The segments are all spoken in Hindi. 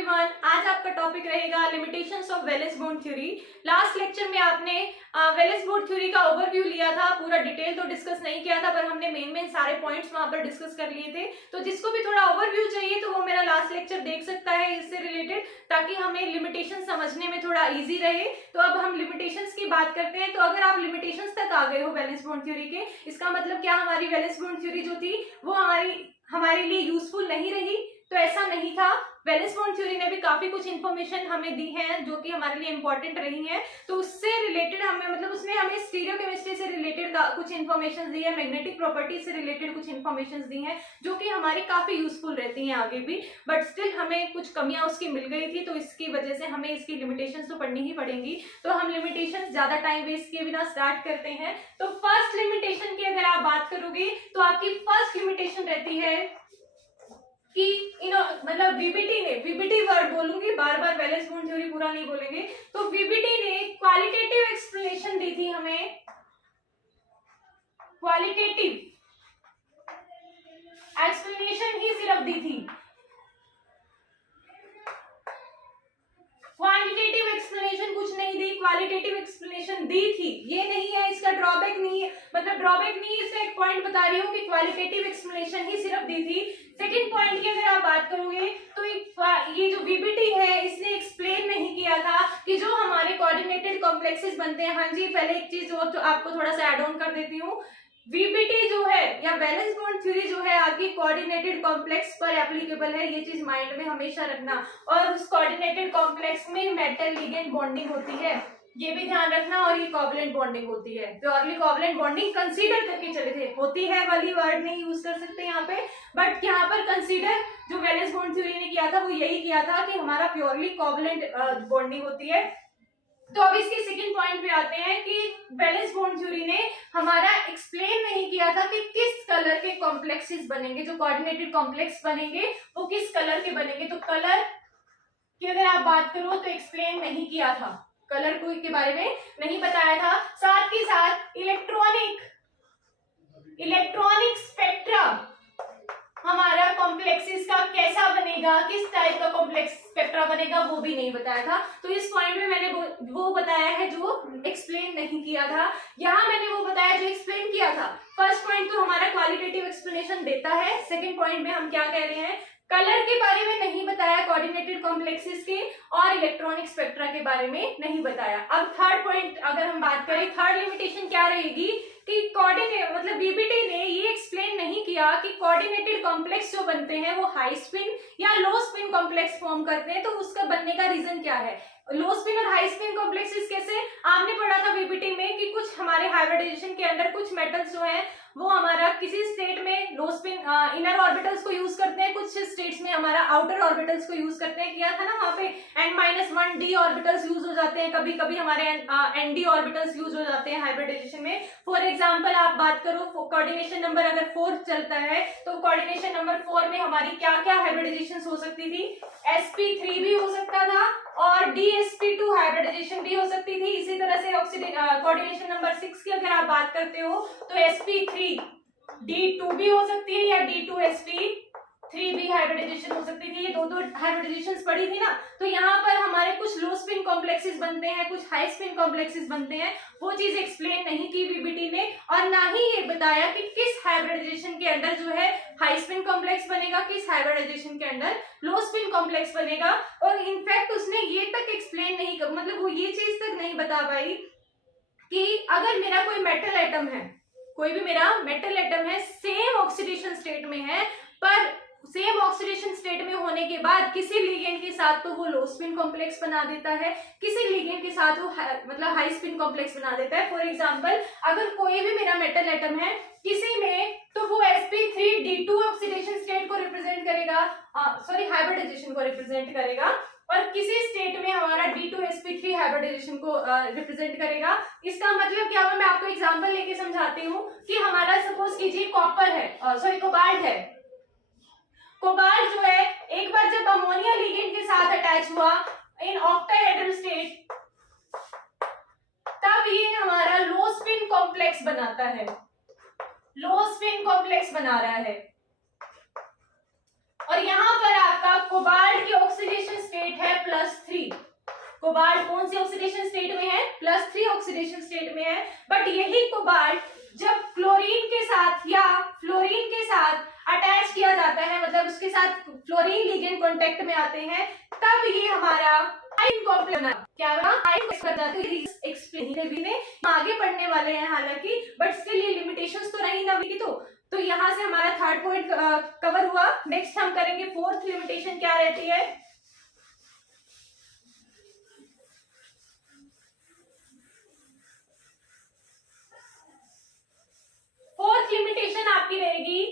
एवरीवन, आज आपका टॉपिक रहेगा limitations of valence bond theory. Last lecture में आपने वैलेंस बॉन्ड थ्योरी का ओवरव्यू लिया था, पूरा डिटेल तो डिस्कस नहीं किया था, पर हमने मेन सारे पॉइंट्स वहां पर डिस्कस कर लिए थे। तो जिसको भी थोड़ा ओवरव्यू चाहिए तो वो मेरा लास्ट लेक्चर देख सकता है इससे रिलेटेड, ताकि हमें लिमिटेशन समझने में थोड़ा ईजी रहे। तो अब हम लिमिटेशंस की बात करते हैं। तो अगर आप लिमिटेशंस तक आ गए हो वैलेंस बॉन्ड थ्योरी के, इसका मतलब क्या हमारी वैलेंस बॉन्ड थ्योरी जो थी वो हमारे लिए यूजफुल नहीं रही। तो ऐसा नहीं था, वैलेंस बॉन्ड थ्योरी ने भी काफी कुछ इन्फॉर्मेशन हमें दी है जो कि हमारे लिए इंपॉर्टेंट रही है। तो उससे रिलेटेड उसने हमें स्टीरियोकेमिस्ट्री से रिलेटेड कुछ इन्फॉर्मेशन दी है, मैग्नेटिक प्रॉपर्टीज से रिलेटेड कुछ इन्फॉर्मेशन दी है जो कि हमारी काफी यूजफुल रहती हैं आगे भी। बट स्टिल हमें कुछ कमियां उसकी मिल गई थी, तो इसकी वजह से हमें इसकी लिमिटेशंस तो पढ़नी ही पड़ेंगी। तो हम लिमिटेशंस ज्यादा टाइम वेस्ट किए बिना स्टार्ट करते हैं। तो फर्स्ट लिमिटेशन की अगर आप बात करोगे तो आपकी फर्स्ट लिमिटेशन रहती है कि वीबीटी वर्ड बोलूंगी बार बार, वैलेंस बॉन्ड थ्योरी पूरा नहीं बोलेंगे। तो वीबीटी ने क्वालिटेटिव एक्सप्लेनेशन दी थी हमें, क्वालिटेटिव एक्सप्लेनेशन ही सिर्फ दी थी, क्वांटिटेटिव एक्सप्लेनेशन कुछ नहीं दी, क्वालिटेटिव एक्सप्लेनेशन दी थी। ये नहीं है, इसका ड्रॉबैक नहीं है, ड्रॉबैक नहीं, इससे एक पॉइंट बता रही हूँ कि क्वालिटेटिव एक्सप्लेनेशन ही सिर्फ दी थी। सेकंड पॉइंट की अगर आप बात करोगे तो ये जो वीबीटी है इसने एक्सप्लेन नहीं किया था कि जो हमारे कोऑर्डिनेटेड कॉम्प्लेक्सेस बनते हैं। हाँ जी, पहले एक चीज और तो आपको थोड़ा सा ऐड ऑन कर देती हूँ। वीबीटी जो है या वैलेंस बॉन्ड थ्योरी जो है आपकी कोऑर्डिनेटेड कॉम्प्लेक्स पर एप्लीकेबल है, ये चीज माइंड में हमेशा रखना। और उस कोऑर्डिनेटेड कॉम्प्लेक्स में मेटल लिगेंड बॉन्डिंग होती है, ये भी ध्यान रखना, और ये कोवलेंट बॉन्डिंग होती है। तो अगली कोवलेंट बॉन्डिंग कंसीडर करके चले थे, होती है वाली वर्ड नहीं यूज कर सकते यहाँ पे, बट यहाँ पर कंसीडर जो वैलेंस बॉन्ड थ्योरी ने किया था वो यही किया था कि हमारा प्योरली कोवलेंट बॉन्डिंग होती है। तो अब इसके सेकंड पॉइंट पे आते हैं कि वैलेंस बॉन्ड थ्योरी ने हमारा एक्सप्लेन नहीं किया था कि किस कलर के कॉम्प्लेक्सेस बनेंगे, जो कोऑर्डिनेटेड कॉम्प्लेक्स बनेंगे वो किस कलर के बनेंगे। तो कलर की अगर आप बात करो तो एक्सप्लेन नहीं किया था, कलर को के बारे में नहीं बताया था। साथ ही साथ इलेक्ट्रॉनिक स्पेक्ट्रा हमारा कॉम्प्लेक्सेस का कैसा बनेगा, किस टाइप का कॉम्प्लेक्स स्पेक्ट्रा बनेगा वो भी नहीं बताया था। तो इस पॉइंट में मैंने वो बताया है जो एक्सप्लेन नहीं किया था, यहाँ मैंने वो बताया जो एक्सप्लेन किया था। फर्स्ट पॉइंट तो हमारा क्वालिटेटिव एक्सप्लेनेशन देता है। सेकंड पॉइंट में हम क्या कह रहे हैं, कलर के बारे में नहीं बताया कोऑर्डिनेटेड कॉम्प्लेक्सेस के, और इलेक्ट्रॉनिक स्पेक्ट्रा के बारे में नहीं बताया। अब थर्ड पॉइंट अगर हम बात करें, थर्ड लिमिटेशन क्या रहेगी कि वीबीटी ने ये एक्सप्लेन नहीं किया कि कोऑर्डिनेटेड कॉम्प्लेक्स जो बनते हैं वो हाई स्पिन या लो स्पिन कॉम्प्लेक्स फॉर्म करते हैं। तो उसका बनने का रीजन क्या है, लो स्पिन और हाई स्पिन कॉम्प्लेक्सेस कैसे, आपने पढ़ा था वीबीटी में कि कुछ हमारे हाइब्रिडाइजेशन के अंदर कुछ मेटल्स जो हैं वो हमारा किसी स्टेट में लो स्पिन इनर ऑर्बिटल्स को यूज करते हैं, कुछ स्टेट्स में हमारा आउटर ऑर्बिटल्स को यूज करते हैं। किया था ना वहां पे n-1 d ऑर्बिटल्स यूज हो जाते हैं, कभी कभी हमारे nd ऑर्बिटल्स यूज हो जाते हैं हाइब्रिडाइजेशन में। फॉर एग्जांपल आप बात करो, कोऑर्डिनेशन नंबर अगर 4 चलता है तो कोऑर्डिनेशन नंबर 4 में हमारी क्या क्या हाइब्रिडाइजेशन हो सकती थी, sp3 भी हो सकता था और dsp2 हाइब्रिडाइजेशन भी हो सकती थी। इसी तरह से कोऑर्डिनेशन नंबर 6 की अगर आप बात करते हो तो sp3 d2 भी हो सकती है या d2sp3 भी हाइब्रिडाइजेशन हो सकती थी। ये दो हाइब्रिडाइजेशंस पड़ी थी ना। तो यहाँ पर हमारे कुछ लो स्पिन कॉम्प्लेक्सेस बनते हैं, कुछ हाई स्पिन कॉम्प्लेक्सेस बनते हैं, वो चीज एक्सप्लेन नहीं की वीबीटी ने, और ना ही ये बताया कि किस हाइब्रिडाइजेशन के अंदर जो है हाई स्पिन कॉम्प्लेक्स बनेगा, किस हाइब्रिडाइजेशन के अंदर लो स्पिन कॉम्प्लेक्स बनेगा। और इनफैक्ट उसने ये तक एक्सप्लेन नहीं कर, वो ये चीज तक नहीं बता पाई कि अगर मेरा कोई मेटल एटम है, कोई भी मेरा मेटल एटम है, सेम ऑक्सीडेशन स्टेट में है, पर सेम ऑक्सीडेशन स्टेट में होने के बाद किसी लिगेंड के साथ तो वो लो स्पिन कॉम्प्लेक्स बना देता है, किसी लिगेंड के साथ वो हाई स्पिन कॉम्प्लेक्स बना देता है। फॉर एग्जांपल अगर कोई भी मेरा मेटल एटम है किसी में, तो वो sp3d2 ऑक्सीडेशन स्टेट को रिप्रेजेंट करेगा, हाइब्रिडाइजेशन को रिप्रेजेंट करेगा, और किसी स्टेट में हमारा d2sp3 हाइब्रिडाइजेशन को रिप्रेजेंट करेगा। इसका मतलब क्या हुआ, मैं आपको एग्जांपल लेके समझाती हूँ कि हमारा सपोज कीजिए कॉपर है, कोबाल्ट है। कोबाल्ट जो है एक बार जब अमोनिया लिगेंड के साथ अटैच हुआ इन ऑक्टाहेड्रल स्टेट, तब ये हमारा लो स्पिन कॉम्प्लेक्स बनाता है, लो स्पिन कॉम्प्लेक्स बना रहा है। और यहाँ पर आपका कोबाल्ट की ऑक्सीडेशन स्टेट ऑक्सीडेशन स्टेट में है, बट यही कोबाल्ट जब क्लोरीन के साथ या फ्लोरीन के साथ अटैच किया जाता है, मतलब उसके साथ फ्लोरीन लिगेंड कांटेक्ट में आते हैं, तब ये हमारा आयन कॉम्प्लेक्स क्या एक्सप्लेन आगे बढ़ने वाले हैं हालांकि, बट स्टिल ये लिमिटेशंस तो नहीं ना की। तो यहाँ से हमारा थर्ड पॉइंट कवर हुआ। नेक्स्ट हम करेंगे फोर्थ लिमिटेशन क्या रहती है। फोर्थ लिमिटेशन आपकी रहेगी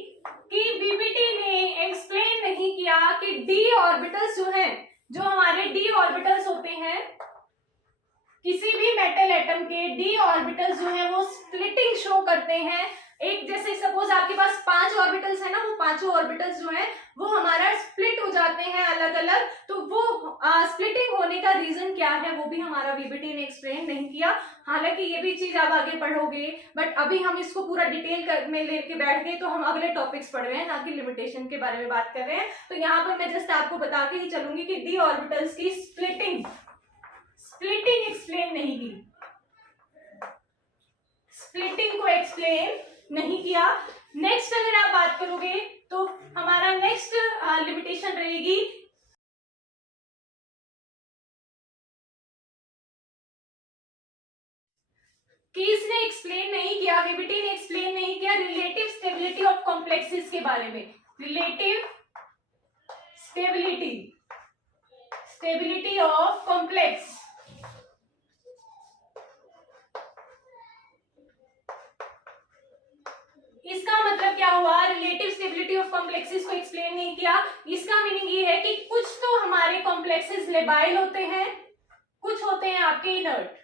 कि वीबीटी ने एक्सप्लेन नहीं किया कि डी ऑर्बिटल्स जो हैं, जो हमारे डी ऑर्बिटल्स होते हैं, किसी भी मेटल एटम के डी ऑर्बिटल्स जो हैं वो स्प्लिटिंग शो करते हैं। एक जैसे सपोज आपके पास 5 ऑर्बिटल्स है ना, वो पांचों ऑर्बिटल्स जो हैं वो हमारा स्प्लिट हो जाते हैं अलग अलग। तो वो स्प्लिटिंग होने का रीजन क्या है वो भी हमारा वीबीटी ने एक्सप्लेन नहीं किया। हालांकि ये भी चीज आप आगे पढ़ोगे, बट अभी हम इसको पूरा डिटेल में लेके बैठ गए तो हम अगले टॉपिक्स पढ़ रहे हैं, ना कि लिमिटेशन के बारे में बात कर रहे हैं। तो यहाँ पर मैं जस्ट आपको बता के ही चलूंगी कि डी ऑर्बिटल्स की स्प्लिटिंग एक्सप्लेन नहीं की, स्प्लिटिंग को एक्सप्लेन नहीं किया। नेक्स्ट अगर आप बात करोगे तो हमारा नेक्स्ट लिमिटेशन रहेगी कि इसने एक्सप्लेन नहीं किया, वीबीटी ने एक्सप्लेन नहीं किया रिलेटिव स्टेबिलिटी ऑफ कॉम्प्लेक्सेस के बारे में। रिलेटिव स्टेबिलिटी ऑफ कॉम्प्लेक्स, इसका मतलब क्या हुआ, रिलेटिव स्टेबिलिटी ऑफ कॉम्प्लेक्सेस को एक्सप्लेन नहीं किया। इसका मीनिंग ये है कि कुछ तो हमारे कॉम्प्लेक्सेस लेबाइल होते हैं, कुछ होते हैं आपके इनर्ट,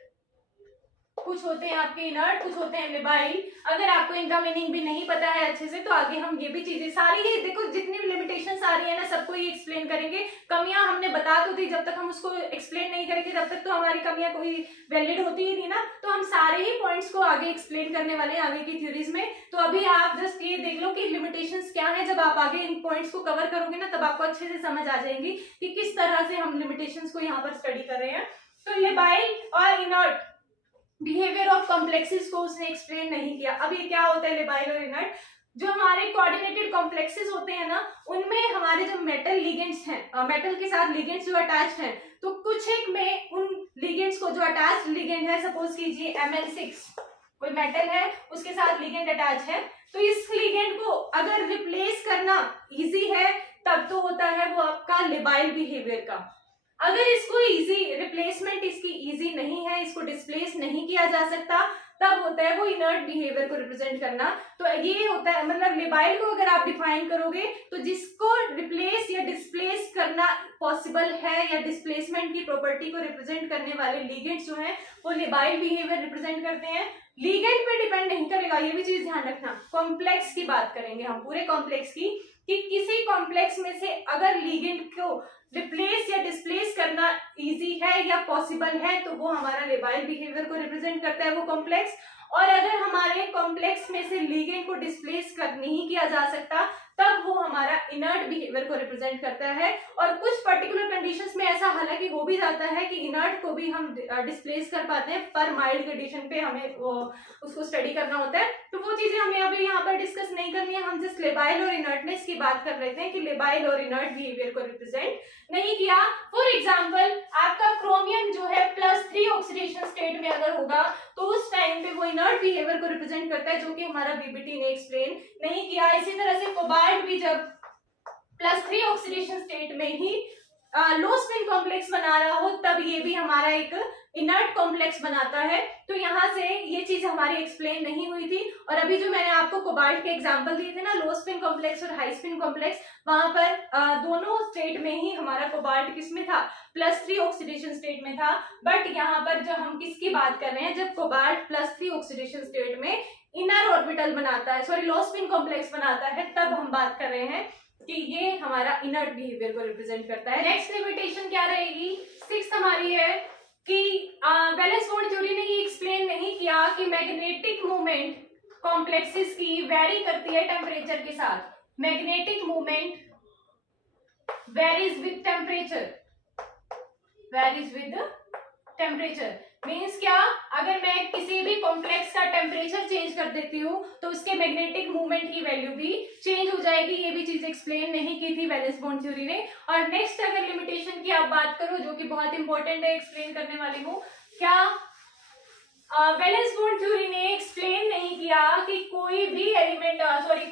कुछ होते हैं लेबाइल। अगर आपको इनका मीनिंग भी नहीं पता है अच्छे से तो आगे हम ये भी चीजें सारी ही देखो, जितनी भी लिमिटेशंस आ रही है ना सबको ही एक्सप्लेन करेंगे। कमियां हमने बता तो दी, जब तक हम उसको एक्सप्लेन नहीं करेंगे तब तक तो हमारी कमियां कोई वैलिड होती ही नहीं ना। तो हम सारे ही पॉइंट्स को आगे एक्सप्लेन करने वाले हैं आगे की थ्योरीज में। तो अभी आप जस्ट ये देख लो कि लिमिटेशंस क्या है। जब आप आगे इन पॉइंट्स को कवर करोगे ना तब आपको अच्छे से समझ आ जाएंगी कि किस तरह से हम लिमिटेशंस को यहाँ पर स्टडी कर रहे हैं। तो लेबाइल और इनर्ट बिहेवियर ऑफ कॉम्प्लेक्सेस को उसने एक्सप्लेन नहीं किया। अब ये क्या होता है लेबाइल और इनर्ट, जो हमारे कोऑर्डिनेटेड कॉम्प्लेक्सेस होते हैं ना उनमें हमारे जो मेटल लिगेंड्स हैं, मेटल के साथ लिगेंड्स जो अटैच्ड हैं, तो कुछ एक में उन लिगेंड्स को, जो अटैच्ड लिगेंड है, सपोज कीजिए Ml6 कोई मेटल है उसके साथ लिगेंड अटैच है, तो इस लिगेंड को अगर रिप्लेस करना इजी है तब तो होता है वो आपका लेबाइल बिहेवियर का। अगर इसको इजी रिप्लेसमेंट इसकी इजी नहीं है, इसको डिस्प्लेस नहीं किया जा सकता, तब होता है वो इनर्ट बिहेवियर को रिप्रेजेंट करना। तो ये होता है, मतलब लेबाइल को अगर आप डिफाइन करोगे तो जिसको रिप्लेस या डिस्प्लेस करना पॉसिबल है या डिस्प्लेसमेंट की प्रॉपर्टी को रिप्रेजेंट करने वाले लिगेंड्स जो हैं वो लेबाइल बिहेवियर रिप्रेजेंट करते हैं। लिगेंड पे डिपेंड नहीं करेगा, ये भी चीज ध्यान रखना। कॉम्प्लेक्स की बात करेंगे हम, पूरे कॉम्प्लेक्स की, कि किसी कॉम्प्लेक्स में से अगर लिगेंड को रिप्लेस या डिस्प्लेस करना इजी है या पॉसिबल है तो वो हमारा लेबाइल बिहेवियर को रिप्रेजेंट करता है वो कॉम्प्लेक्स। और अगर हमारे कॉम्प्लेक्स में से लिगेंड को डिस्प्लेस कर नहीं किया जा सकता तब वो हमारा इनर्ट बिहेवियर को रिप्रेजेंट करता है। और कुछ पर्टिकुलर कंडीशंस में ऐसा हालांकि हो भी जाता है कि इनर्ट को भी हम डिस्प्लेस कर पाते हैं, पर माइल्ड कंडीशन पे हमें वो उसको स्टडी करना होता है। तो वो चीजें हमें अभी यहाँ पर डिस्कस नहीं करनी है, हम जस्ट लेबाइल और इनर्टनेस की बात कर रहे थे कि लेबाइल और इनर्ट बिहेवियर को रिप्रेजेंट नहीं किया। फॉर एग्जाम्पल आपका क्रोमियम जो है +3 ऑक्सीडेशन स्टेट में अगर होगा तो उस टाइम पे वो इनर्ट बिहेवियर को रिप्रेजेंट करता है, जो कि हमारा वीबीटी ने एक्सप्लेन नहीं किया। इसी तरह से कोबाल्ट भी जब +3 ऑक्सीडेशन स्टेट में ही लो स्पिन कॉम्प्लेक्स बना रहा हो तब ये भी हमारा एक इनर्ट कॉम्प्लेक्स बनाता है। तो यहाँ से ये चीज हमारी एक्सप्लेन नहीं हुई थी। और अभी जो मैंने आपको कोबाल्ट के एग्जांपल दिए थे ना, लो स्पिन कॉम्प्लेक्स और हाई स्पिन कॉम्प्लेक्स, वहां पर दोनों स्टेट में ही हमारा कोबाल्ट किस में था, +3 ऑक्सीडेशन स्टेट में था। बट यहाँ पर जो हम किसकी बात कर रहे हैं, जब कोबाल्ट +3 ऑक्सीडेशन स्टेट में इनर ऑर्बिटल बनाता है, सॉरी लो स्पिन कॉम्प्लेक्स बनाता है, तब हम बात कर रहे हैं कि ये हमारा इनर्ट बिहेवियर को रिप्रेजेंट करता है। नेक्स्ट लिमिटेशन क्या रहेगी, 6th हमारी है कि वैलेंस बॉन्ड थ्योरी ने ये एक्सप्लेन नहीं किया कि मैग्नेटिक मूवमेंट कॉम्प्लेक्सेस की वेरी करती है टेम्परेचर के साथ। Magnetic movement varies with temperature, varies with temperature. Means क्या, अगर मैं किसी भी कॉम्प्लेक्स का टेम्परेचर चेंज कर देती हूँ तो उसके मैग्नेटिक मूवमेंट की वैल्यू भी चेंज हो जाएगी। ये भी चीज एक्सप्लेन नहीं की थी वैलेंस बॉन्ड थ्योरी ने। और नेक्स्ट अगर लिमिटेशन की आप बात करो, जो कि बहुत इंपॉर्टेंट है, एक्सप्लेन करने वाली हूँ। क्या वैलेंस बॉन्ड थ्योरी ने एक्सप्लेन नहीं किया कि कोई भी एलिमेंट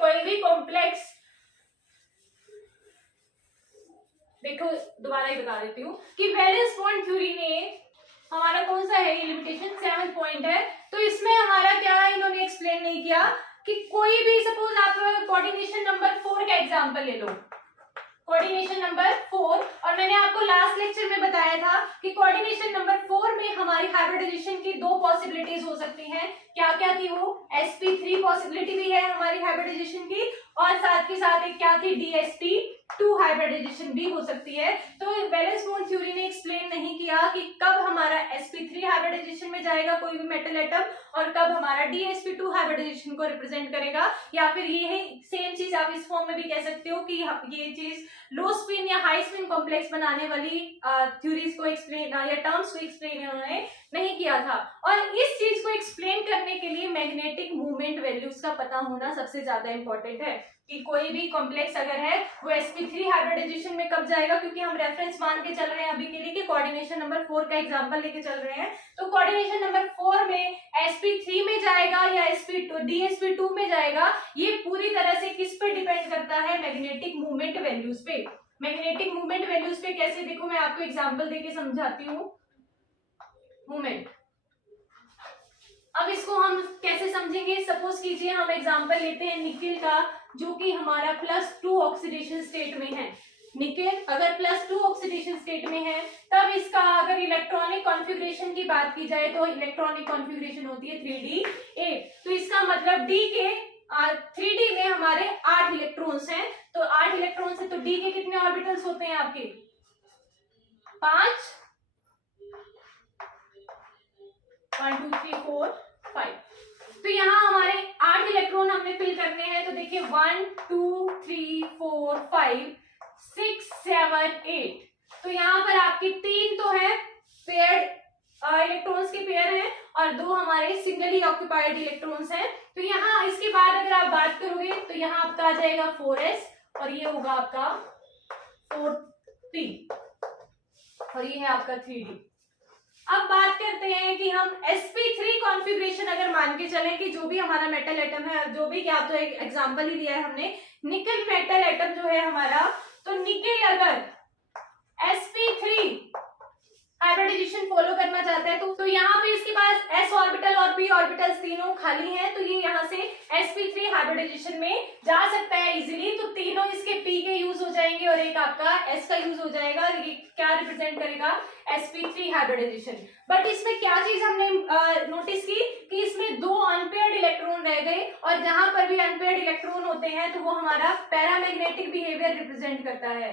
कोई भी कॉम्प्लेक्स, देखो दोबारा ही बता देती हूँ कि वैलेंस बॉन्ड थ्योरी ने हमारा कौन सा है, ये लिमिटेशन 7 पॉइंट है, तो इसमें हमारा क्या इन्होंने एक्सप्लेन नहीं किया कि कोई भी, सपोज आप कोऑर्डिनेशन नंबर 4 का एग्जांपल ले लो, कोऑर्डिनेशन नंबर 4, और मैंने आपको लास्ट लेक्चर में बताया था कि कोऑर्डिनेशन नंबर 4 में हमारी हाइब्रिडाइजेशन की दो पॉसिबिलिटीज हो सकती हैं। क्या क्या थी वो, sp3 पॉसिबिलिटी भी है हमारी हाइब्रिडाइजेशन की, और साथ के साथ एक क्या थी, dsp2 हाइब्रिडाइजेशन भी हो सकती है। तो वैलेंस बॉन्ड थ्योरी ने एक्सप्लेन नहीं किया कि कब हमारा sp3 हाइब्रिडाइजेशन में जाएगा कोई भी मेटल एटम, और कब हमारा dsp2 हाइब्रिडाइजेशन को रिप्रेजेंट करेगा। या फिर ये है सेम चीज आप इस फॉर्म में भी कह सकते हो कि ये चीज लो स्पिन या हाई स्पिन कॉम्प्लेक्स बनाने वाली थ्योरीज को एक्सप्लेन या टर्म्स को एक्सप्लेन इन्होंने नहीं किया था। और इस चीज को एक्सप्लेन करने के लिए मैग्नेटिक मूवमेंट वैल्यूज का पता होना सबसे ज्यादा इंपॉर्टेंट है कि कोई भी कॉम्प्लेक्स अगर है वो sp3 हाइब्रिडाइजेशन में कब जाएगा, क्योंकि हम रेफरेंस मान के चल रहे हैं अभी के लिए कि कोऑर्डिनेशन नंबर 4 का एग्जांपल लेके चल रहे हैं। तो कोऑर्डिनेशन नंबर 4 में sp3 में जाएगा या dsp2 में जाएगा, ये पूरी तरह से किस पे डिपेंड करता है, मैग्नेटिक मूवमेंट वैल्यूज पे। मैग्नेटिक मूवमेंट वैल्यूज पे कैसे, देखो मैं आपको एग्जांपल देके समझाती हूँ। मूवमेंट, अब इसको हम कैसे समझेंगे, सपोज कीजिए हम एग्जांपल लेते हैं निकेल का, जो कि हमारा +2 ऑक्सीडेशन स्टेट में है। निकेल अगर +2 ऑक्सीडेशन स्टेट में है, तब इसका अगर इलेक्ट्रॉनिक कॉन्फ़िगरेशन की बात की जाए तो इलेक्ट्रॉनिक कॉन्फ़िगरेशन होती है 3d8। तो इसका मतलब d के 3d में हमारे 8 इलेक्ट्रॉन्स हैं, तो 8 इलेक्ट्रॉन्स है तो d के कितने ऑर्बिटल्स होते हैं आपके, 5, 1 2 3 4 5। तो यहाँ हमारे 8 इलेक्ट्रॉन हमने फिल करने हैं, तो देखिए 1 2 3 4 5 6 7 8। तो यहाँ पर आपके 3 तो है पेयर्ड इलेक्ट्रॉन्स के पेयर हैं और 2 हमारे सिंगली ऑक्यूपाइड इलेक्ट्रॉन्स हैं। तो यहाँ इसके बाद अगर आप बात करोगे तो यहाँ आपका आ जाएगा 4s और ये होगा आपका 4p और ये है आपका 3d। अब बात करते हैं कि हम sp3 कॉन्फ़िगरेशन अगर मान के चलें कि जो भी हमारा मेटल एटम है, जो भी क्या, तो एक एग्जांपल ही दिया है हमने, निकेल मेटल एटम जो है हमारा, तो निकेल अगर sp3 हाइब्रिडाइजेशन फॉलो करना चाहता है तो यहाँ पे इसके पास s ऑर्बिटल और p ऑर्बिटल्स तीनों खाली हैं, तो ये यहाँ से sp3 हाइब्रिडाइजेशन में जा सकता है इजीली। तो तीनों इसके p के यूज हो जाएंगे और एक आपका s का यूज हो जाएगा। ये क्या रिप्रेजेंट करेगा, sp3 हाइब्रिडाइजेशन। बट इसमें क्या चीज हमने नोटिस की कि इसमें 2 अनपेयर्ड इलेक्ट्रॉन रह गए, और जहां पर भी अनपेयर्ड इलेक्ट्रॉन होते हैं तो वो हमारा पैरामैग्नेटिक बिहेवियर रिप्रेजेंट करता है,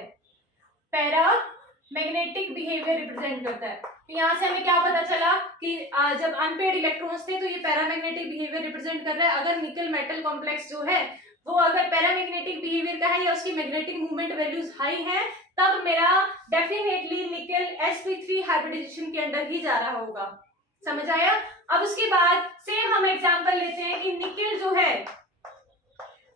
पैरामैग्नेटिक बिहेवियर रिप्रेजेंट करता है। तो यहाँ से हमें क्या पता चला कि जब अनपेयर्ड इलेक्ट्रॉन्स थे तो ये पैरामैग्नेटिक बिहेवियर रिप्रेजेंट कर रहा है। अगर निकेल मेटल कॉम्प्लेक्स जो है वो अगर पैरामैग्नेटिक बिहेवियर का है या उसकी मैग्नेटिक मूवमेंट वैल्यूज हाई है, तब मेरा डेफिनेटली निकेल sp3 हाइब्रिडाइजेशन के अंडर ही जा रहा होगा। समझ आया। अब उसके बाद सेम हम एग्जांपल लेते हैं कि निकेल जो है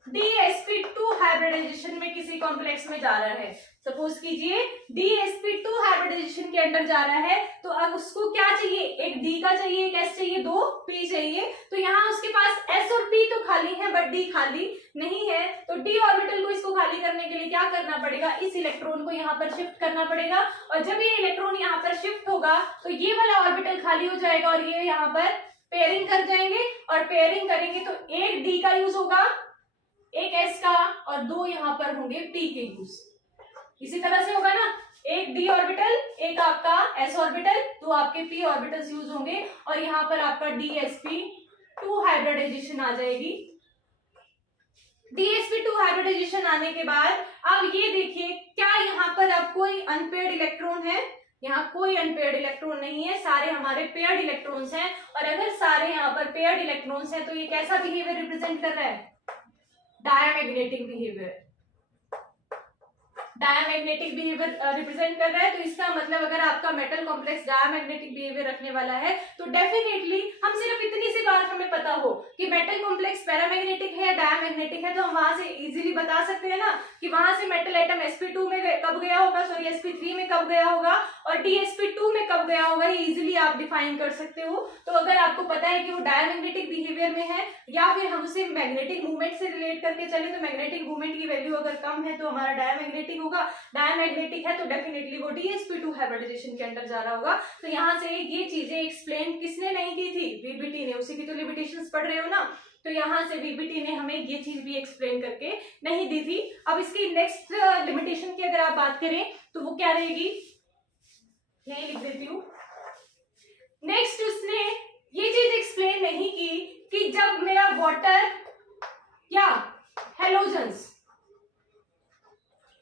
dsp2 हाइब्रिडाइजेशन में किसी कॉम्प्लेक्स में जा रहा है। सपोज कीजिए dsp2 हाइब्रिडाइजेशन के अंडर जा रहा है, तो अब उसको क्या चाहिए, एक d का चाहिए, एक s चाहिए, 2 p चाहिए। तो यहाँ उसके पास s और p तो खाली है बट d खाली नहीं है, तो d ऑर्बिटल को इसको खाली करने के लिए क्या करना पड़ेगा, इस इलेक्ट्रॉन को यहाँ पर शिफ्ट करना पड़ेगा। और जब ये इलेक्ट्रॉन यहाँ पर शिफ्ट होगा तो ये वाला ऑर्बिटल खाली हो जाएगा और ये यहाँ पर पेयरिंग कर जाएंगे, और पेयरिंग करेंगे तो एक d का यूज होगा, एक s का, और 2 यहाँ पर होंगे p के यूज। इसी तरह से होगा ना, एक d ऑर्बिटल, एक आपका s ऑर्बिटल, 2 आपके p ऑर्बिटल्स यूज होंगे, और यहाँ पर आपका dsp2 हाइब्रिडाइजेशन आ जाएगी। dsp2 हाइब्रिडाइजेशन आने के बाद अब ये देखिए, क्या यहाँ पर अब कोई अनपेयर्ड इलेक्ट्रॉन है, यहाँ कोई अनपेयर्ड इलेक्ट्रॉन नहीं है, सारे हमारे पेयर्ड इलेक्ट्रॉन्स हैं। और अगर सारे यहाँ पर पेयर्ड इलेक्ट्रॉन्स हैं तो ये कैसा बिहेवियर रिप्रेजेंट कर रहा है, diamagnetic behaviour. Diamagnetic behaviour represent कर रहा है, तो इसका मतलब अगर आपका मेटल कॉम्प्लेक्स डायमैग्नेटिक बिहेवियर रखने वाला है तो डेफिनेटली हम सिर्फ इतनी सी बात हमें पता हो कि मेटल कॉम्प्लेक्स पैरामैग्नेटिक है या डायमैग्नेटिक है, तो हम वहां से इजीली बता सकते हैं ना कि वहां से मेटल एटम sp2 में कब गया होगा, सॉरी sp3 में कब गया होगा और dsp2 में कब गया होगा, ये इजीली आप डिफाइन कर सकते हो। तो अगर आपको पता है कि वो डायमैग्नेटिक बिहेवियर में है या फिर हम उसे मैग्नेटिक मूवमेंट से रिलेट करके चले, तो मैग्नेटिक मूवमेंट की वैल्यू अगर कम है तो हमारा डायमैग्नेटिक होगा, डायमैग्नेटिक है तो डेफिनेटली वो dsp2 हाइब्रिडाइजेशन के अंदर जा रहा होगा। तो यहाँ से ये चीजें एक्सप्लेन किसने नहीं की थी, वीबीटी ने, उसी की तो लिमिटेशंस पढ़ रहे हो ना, तो यहाँ से वीबीटी ने हमें ये चीज भी एक्सप्लेन करके नहीं दी थी। अब इसकी नेक्स्ट लिमिटेशन की अगर आप बात करें तो वो क्या रहेगी, यही लिख देती हूँ। नेक्स्ट उसने ये चीज एक्सप्लेन नहीं की कि जब मेरा वाटर या हेलोजन्स,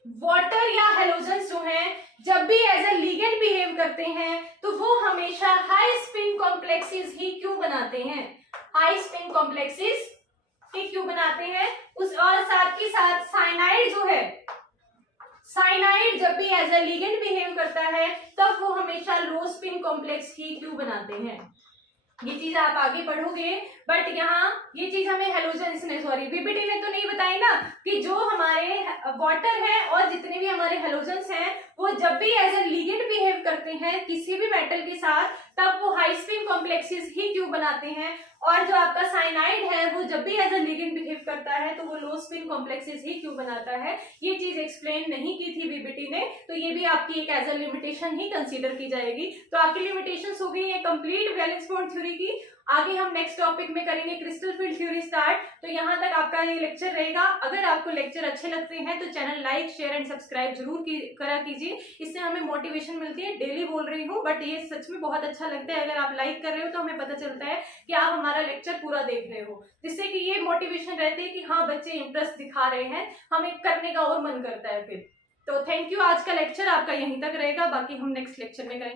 वाटर या हेलोजन्स जो हैं जब भी एज ए लिगेंड बिहेव करते हैं तो वो हमेशा हाई स्पिन कॉम्प्लेक्सेस ही क्यों बनाते हैं, हाई स्पिन कॉम्प्लेक्सेस ही क्यों बनाते हैं। उस और साथ ही साथ साइनाइड जो है, साइनाइड जब भी एज ए लिगेंड बिहेव करता है तब वो हमेशा लो स्पिन कॉम्प्लेक्स ही क्यों बनाते हैं। ये चीज आप आगे पढ़ोगे, बट यहाँ ये चीज हमें हेलोजन्स ने, सॉरी वीबीटी ने तो नहीं बताई ना कि जो हमारे वाटर है और जितने भी हमारे हेलोजन्स हैं वो जब भी एज ए लिगेंड बिहेव करते हैं किसी भी मेटल के साथ तब वो हाई स्पिन कॉम्प्लेक्सेस ही क्यों बनाते हैं, और जो आपका साइनाइड है वो जब भी एज ए लिगेंड बिहेव करता है तो वो लो स्पिन कॉम्प्लेक्सेस ही क्यों बनाता है। ये चीज एक्सप्लेन नहीं की थी वीबीटी ने, तो ये भी आपकी एक एज ए लिमिटेशन ही कंसीडर की जाएगी। तो आपकी लिमिटेशंस हो गई है कंप्लीट वैलेंस बॉन्ड थ्योरी की। आगे हम नेक्स्ट टॉपिक में करेंगे क्रिस्टल फील्ड थ्योरी स्टार्ट। तो यहाँ तक आपका ये लेक्चर रहेगा। अगर आपको लेक्चर अच्छे लगते हैं तो channel like share and subscribe जरूर करा कीजिए, इससे हमें मोटिवेशन मिलती है। डेली बोल रही हूँ बट ये सच में बहुत अच्छा लगता है, अगर आप लाइक कर रहे हो तो हमें पता चलता है कि आप हमारा लेक्चर पूरा देख रहे हो, जिससे कि ये मोटिवेशन रहती है कि हाँ बच्चे इंटरेस्ट दिखा रहे हैं, हमें करने का और मन करता है फिर। तो थैंक यू, आज का लेक्चर आपका यहीं तक रहेगा, बाकी हम नेक्स्ट लेक्चर में करेंगे।